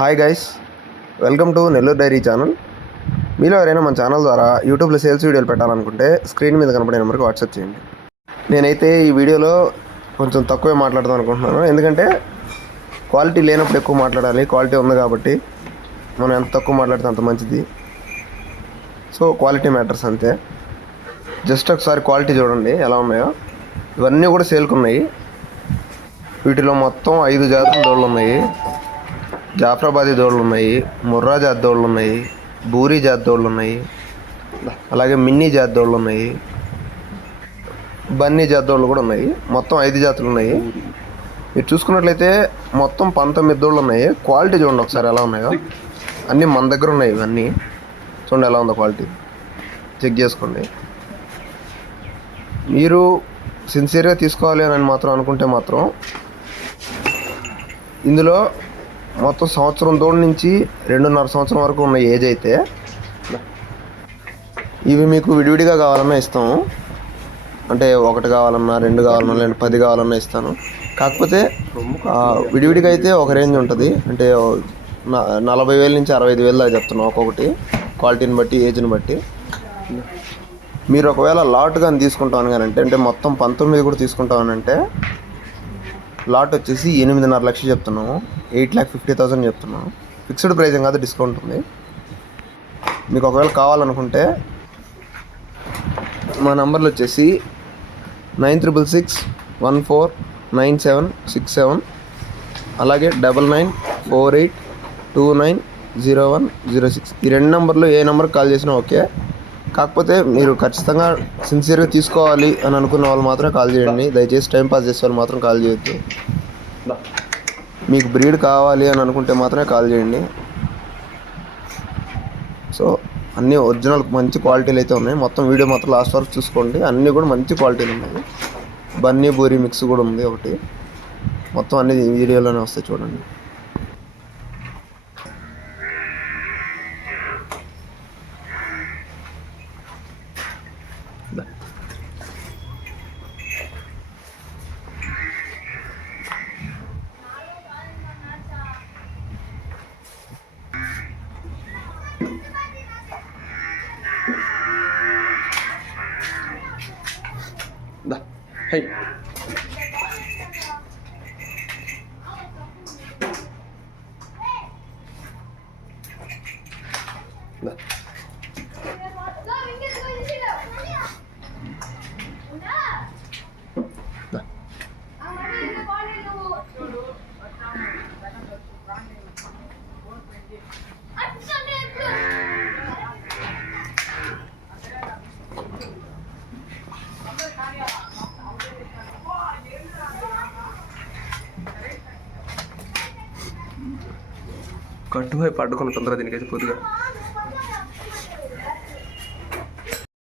Hi guys, welcome to Nellore dairy channel. మీలో ఎవరైనా మన ఛానల్ ద్వారా యూట్యూబ్లో సేల్స్ వీడియోలు పెట్టాలనుకుంటే స్క్రీన్ మీద కనపడే నెంబర్కి వాట్సాప్ చేయండి. నేనైతే ఈ వీడియోలో కొంచెం తక్కువే మాట్లాడదాం అనుకుంటున్నాను, ఎందుకంటే క్వాలిటీ లేనప్పుడు ఎక్కువ మాట్లాడాలి. క్వాలిటీ ఉంది కాబట్టి మనం ఎంత తక్కువ మాట్లాడితే అంత మంచిది. సో క్వాలిటీ మ్యాటర్స్ అంతే. జస్ట్ ఒకసారి క్వాలిటీ చూడండి ఎలా ఉన్నాయో. ఇవన్నీ కూడా సేల్కి ఉన్నాయి. వీటిలో మొత్తం 5 జాతుల దోళ్ళు ఉన్నాయి. జాఫ్రాబాదీ దోళ్ళు ఉన్నాయి, ముర్రా జాతి దోళ్ళు ఉన్నాయి, బూరీ జాతి దోళ్ళు ఉన్నాయి, అలాగే మిన్నీ జాతి దోళ్ళు ఉన్నాయి, బన్నీ జాతి దోళ్ళు కూడా ఉన్నాయి. మొత్తం 5 జాతులు ఉన్నాయి. మీరు చూసుకున్నట్లయితే మొత్తం 19 దోళ్ళు ఉన్నాయి. క్వాలిటీ చూడండి ఒకసారి ఎలా ఉన్నాయో. అన్నీ మన దగ్గర ఉన్నాయి. ఇవన్నీ చూడండి ఎలా ఉందో క్వాలిటీ, చెక్ చేసుకోండి. మీరు సిన్సియర్గా తీసుకోవాలి అని మాత్రం అనుకుంటే మాత్రం ఇందులో మొత్తం సంవత్సరం దూడ నుంచి 2.5 సంవత్సరం వరకు ఉన్న ఏజ్ అయితే ఇవి మీకు విడివిడిగా కావాలన్నా ఇస్తాము. అంటే 1 కావాలన్నా 2 కావాలన్నా లేదా 10 కావాలన్నా ఇస్తాను. కాకపోతే విడివిడిగా అయితే ఒక రేంజ్ ఉంటుంది. అంటే 40,000 నుంచి 65,000 దాకా చెప్తున్నాం ఒక్కొక్కటి, క్వాలిటీని బట్టి ఏజ్ని బట్టి. మీరు ఒకవేళ లాట్ కానీ తీసుకుంటామని కానీ అంటే మొత్తం 19 కూడా తీసుకుంటామనంటే లాట్ వచ్చేసి 8.5 లక్షలు చెప్తున్నాము. 8,50,000 చెప్తున్నాము. ఫిక్స్డ్ ప్రైజింగ్ కాదు, డిస్కౌంట్ ఉంది. మీకు ఒకవేళ కావాలనుకుంటే మా నంబర్లు వచ్చేసి 9661499767, అలాగే 9948290106. ఈ 2 నెంబర్లు ఏ నెంబర్కి కాల్ చేసినా ఓకే. కాకపోతే మీరు ఖచ్చితంగా సిన్సియర్గా తీసుకోవాలి అని అనుకున్న వాళ్ళు మాత్రమే కాల్ చేయండి. దయచేసి టైంపాస్ చేసే వాళ్ళు మాత్రం కాల్ చేయొద్దు. మీకు బ్రీడ్ కావాలి అని అనుకుంటే మాత్రమే కాల్ చేయండి. సో అన్నీ ఒరిజినల్ మంచి క్వాలిటీలు అయితే ఉన్నాయి. మొత్తం వీడియో మాత్రం లాస్ట్ వరకు చూసుకోండి. అన్నీ కూడా మంచి క్వాలిటీలు ఉన్నాయి. బన్నీ బూరీ మిక్స్ కూడా ఉంది ఒకటి. మొత్తం అన్ని వీడియోలోనే వస్తాయి చూడండి. Hey. Da. Da. కట్టుపై పట్టుకుని తొందరగా దీనికైతే కొద్దిగా